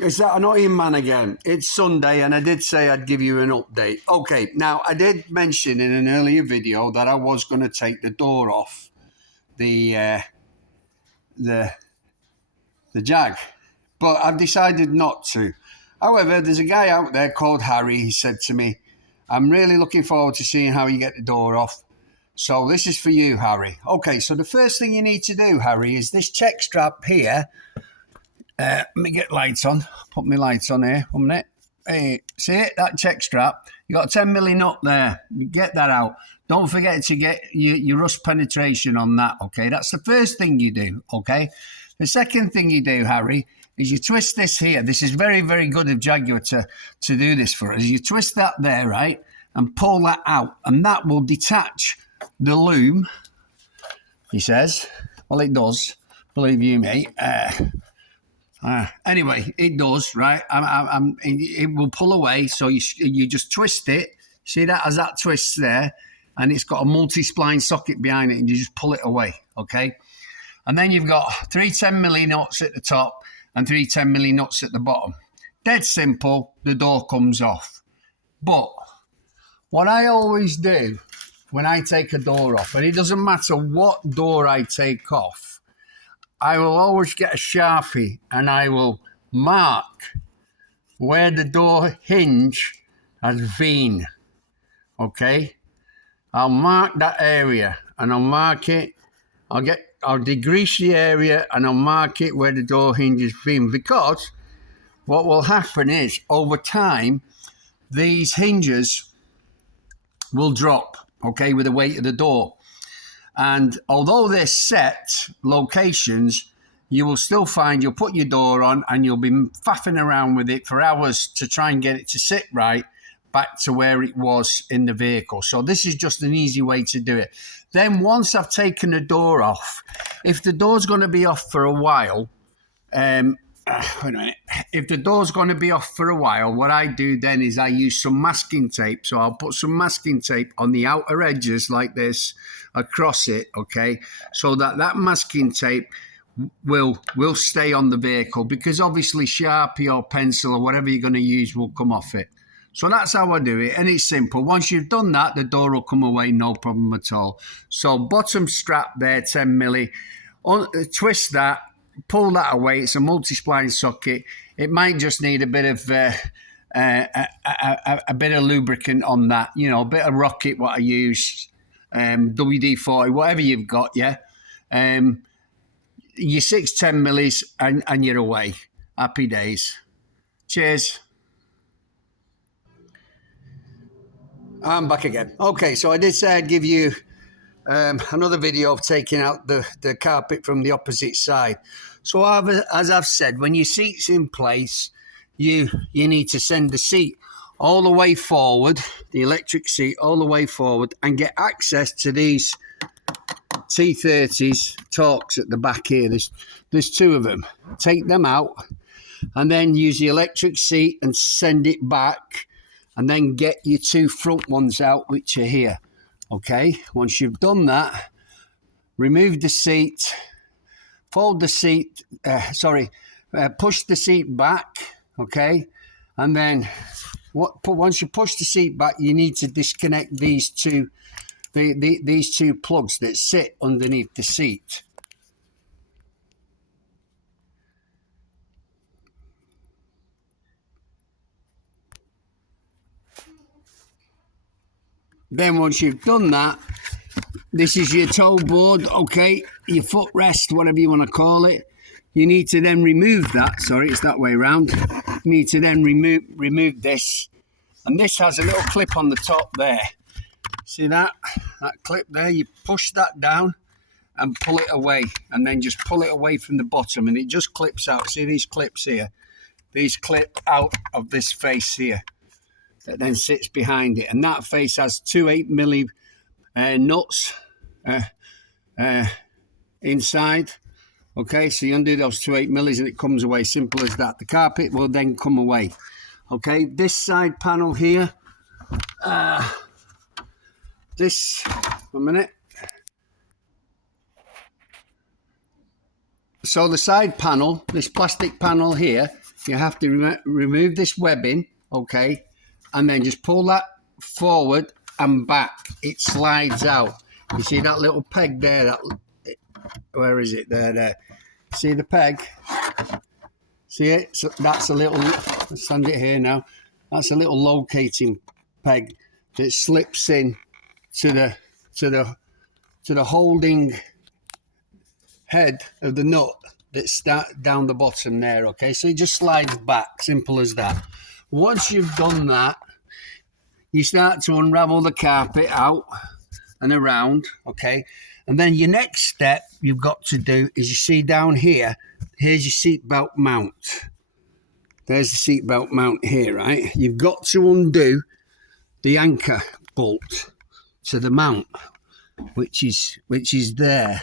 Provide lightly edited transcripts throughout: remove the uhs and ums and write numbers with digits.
Is that annoying man again? It's Sunday and I did say I'd give you an update. Okay, now I did mention in an earlier video that I was going to take the door off the Jag, but I've decided not to. However, there's a guy out there called Harry. He said to me, I'm really looking forward to seeing how you get the door off. So this is for you, Harry. Okay, so the first thing you need to do, Harry, is this check strap here. Let me get lights on. Put my lights on here. 1 minute. Hey, see it? That check strap. You got a 10 milli nut there. Get that out. Don't forget to get your rust penetration on that, okay? That's the first thing you do, okay? The second thing you do, Harry, is you twist this here. This is very, very good of Jaguar to do this for us. You twist that there, right, and pull that out, and that will detach the loom, he says. Well, it does, believe you me. Anyway, it does, right? It will pull away, so you just twist it. See that as that twists there, and it's got a multi-spline socket behind it, and you just pull it away, okay? And then you've got 3 10 milli nuts at the top and 3 10 milli nuts at the bottom. Dead simple, the door comes off. But what I always do when I take a door off, and it doesn't matter what door I take off, I will always get a Sharpie and I will mark where the door hinge has been, okay? I'll mark that area and I'll mark it. I'll degrease the area and I'll mark it where the door hinge has been, because what will happen is over time these hinges will drop, okay, with the weight of the door. And although they're set locations, you will still find you'll put your door on and you'll be faffing around with it for hours to try and get it to sit right back to where it was in the vehicle. So this is just an easy way to do it. Then once I've taken the door off, if the door's going to be off for a while, if the door's going to be off for a while, what I do then is I use some masking tape. So I'll put some masking tape on the outer edges like this across it, okay, so that masking tape will stay on the vehicle, because obviously Sharpie or pencil or whatever you're going to use will come off it. So that's how I do it, and it's simple. Once you've done that, the door will come away, no problem at all. So bottom strap there, 10 milli, twist that, pull that away. It's a multi-spline socket. It might just need a bit of a bit of lubricant on that, you know, a bit of rocket, what I use, WD-40, whatever you've got, yeah. Your 6 10 millis and you're away. Happy days. Cheers. I'm back again. Okay, so I did say I'd give you another video of taking out the carpet from the opposite side. So as I've said, when your seat's in place, you need to send the seat all the way forward, the electric seat all the way forward, and get access to these T30s Torx at the back here. There's 2 of them. Take them out and then use the electric seat and send it back, and then get your 2 front ones out, which are here. Okay, once you've done that, remove the seat, fold the seat, push the seat back, okay, and then once you push the seat back, you need to disconnect these two plugs that sit underneath the seat. Then once you've done that, this is your toe board, okay, your footrest, whatever you want to call it. You need to then remove that. Sorry, it's that way around. You need to then remove this. And this has a little clip on the top there. See that clip there? You push that down and pull it away. And then just pull it away from the bottom. And it just clips out. See these clips here? These clip out of this face here. That then sits behind it, and that face has 2 8 milli nuts inside. Okay, so you undo those 2 8 millis and it comes away. Simple as that. The carpet will then come away. Okay, this side panel here, this, 1 minute. So the side panel, this plastic panel here, you have to remove this webbing, okay, and then just pull that forward and back. It slides out. You see that little peg there? That, where is it? There. See the peg? See it? So that's a little. Let's stand it here now. That's a little locating peg that slips in to the holding head of the nut that's down the bottom there. Okay, so it just slides back, simple as that. Once you've done that, you start to unravel the carpet out and around. Okay, and then your next step you've got to do is, you see down here, here's your seat belt mount. There's the seat belt mount here, right? You've got to undo the anchor bolt to the mount, which is there.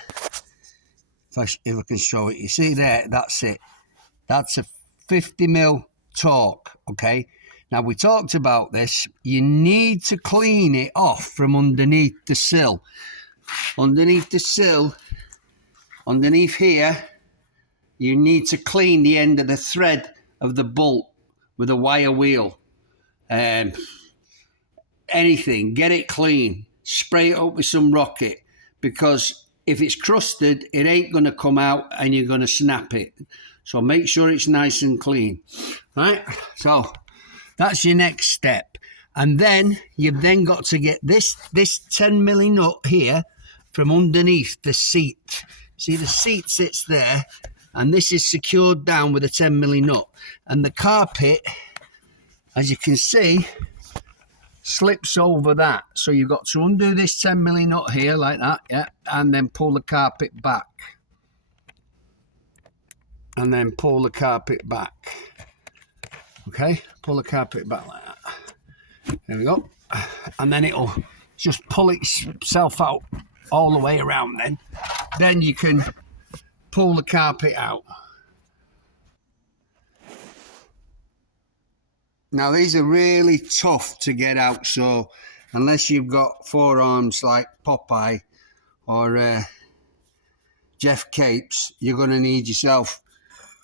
If I can show it, you see there, that's it. That's a 50mm torque, okay? Now, we talked about this. You need to clean it off from underneath the sill. Underneath the sill, underneath here, you need to clean the end of the thread of the bolt with a wire wheel. Anything, get it clean. Spray it up with some rocket, because if it's crusted, it ain't going to come out and you're going to snap it. So make sure it's nice and clean. Right? So that's your next step. And then you've then got to get this 10mm nut here from underneath the seat. See, the seat sits there, and this is secured down with a 10mm nut. And the carpet, as you can see, slips over that. So you've got to undo this 10mm nut here like that, yeah, and then pull the carpet back. And then pull the carpet back. Okay, pull the carpet back like that. There we go. And then it'll just pull itself out all the way around then. Then you can pull the carpet out. Now, these are really tough to get out, so unless you've got forearms like Popeye or Jeff Capes, you're going to need yourself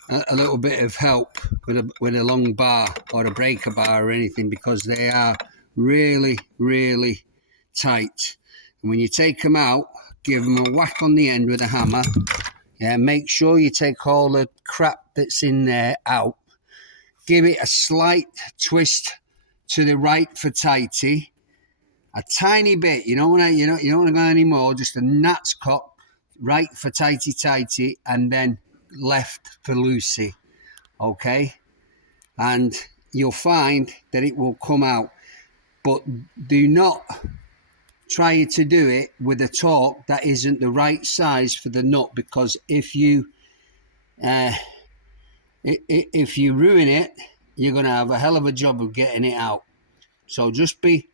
a little bit of help with a long bar or a breaker bar or anything, because they are really, really tight. And when you take them out, give them a whack on the end with a hammer. Yeah, make sure you take all the crap that's in there out. Give it a slight twist to the right for tighty, a tiny bit. You don't want to go anymore. Just a gnat's cock, right for tighty, and then left for loosey. Okay, and you'll find that it will come out. But do not try to do it with a torque that isn't the right size for the nut, because if you ruin it, you're going to have a hell of a job of getting it out. So just be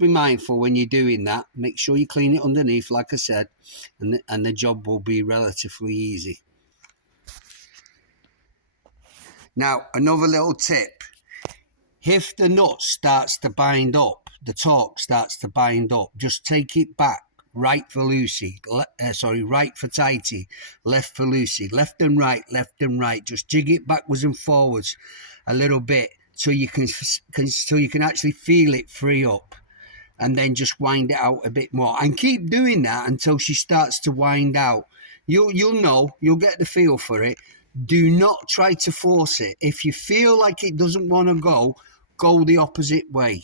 mindful when you're doing that. Make sure you clean it underneath, like I said, and the job will be relatively easy. Now, another little tip. If the nut starts to bind up, the torque starts to bind up, just take it back. Right for loosey, right for tighty, left for loosey, left and right. Just jig it backwards and forwards a little bit so you can actually feel it free up, and then just wind it out a bit more, and keep doing that until she starts to wind out. You'll know, you'll get the feel for it. Do not try to force it. If you feel like it doesn't want to go the opposite way.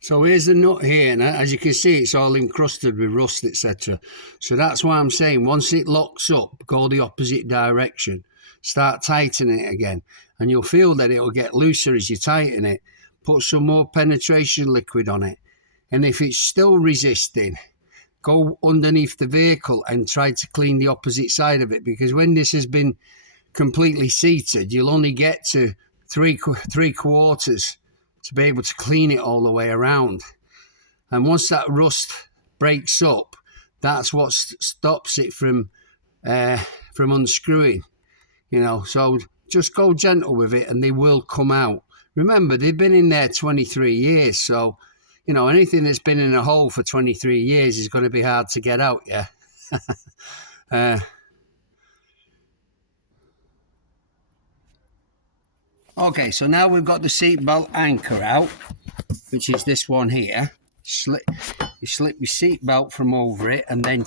So here's the nut here, and as you can see, it's all encrusted with rust, etc. So that's why I'm saying, once it locks up, go the opposite direction. Start tightening it again, and you'll feel that it'll get looser as you tighten it. Put some more penetration liquid on it, and if it's still resisting, go underneath the vehicle and try to clean the opposite side of it, because when this has been completely seated, you'll only get to three quarters to be able to clean it all the way around. And once that rust breaks up, that's what stops it from unscrewing. So just go gentle with it, and they will come out. Remember, they've been in there 23 years, so you know, anything that's been in a hole for 23 years is going to be hard to get out, yeah? Okay, so now we've got the seatbelt anchor out, which is this one here. You slip your seatbelt from over it, and then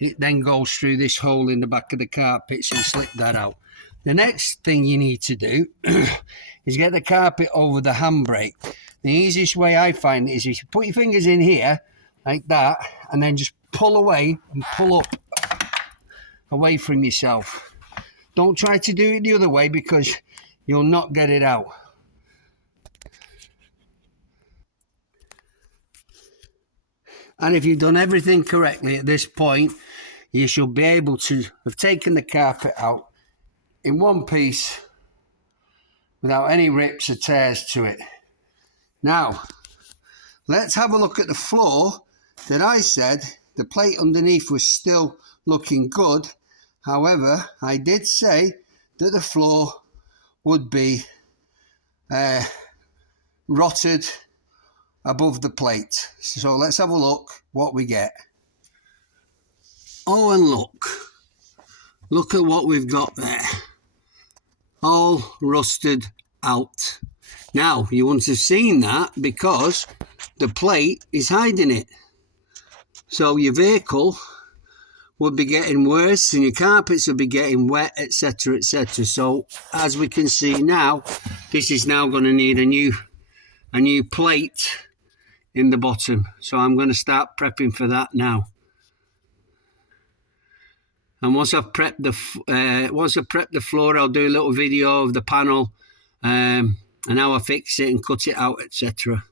it then goes through this hole in the back of the carpet, so you slip that out. The next thing you need to do is get the carpet over the handbrake. The easiest way I find is if you put your fingers in here, like that, and then just pull away and pull up away from yourself. Don't try to do it the other way because you'll not get it out. And if you've done everything correctly at this point, you should be able to have taken the carpet out in one piece without any rips or tears to it. Now, let's have a look at the floor that I said the plate underneath was still looking good. However, I did say that the floor would be rotted above the plate. So let's have a look what we get. Oh, and look at what we've got there. All rusted out. Now, you wouldn't have seen that because the plate is hiding it. So your vehicle would be getting worse and your carpets would be getting wet, etc., etc. So as we can see now, this is now going to need a new plate in the bottom. So I'm going to start prepping for that now. And once I've prepped the floor, I'll do a little video of the panel and how I fix it and cut it out, etc.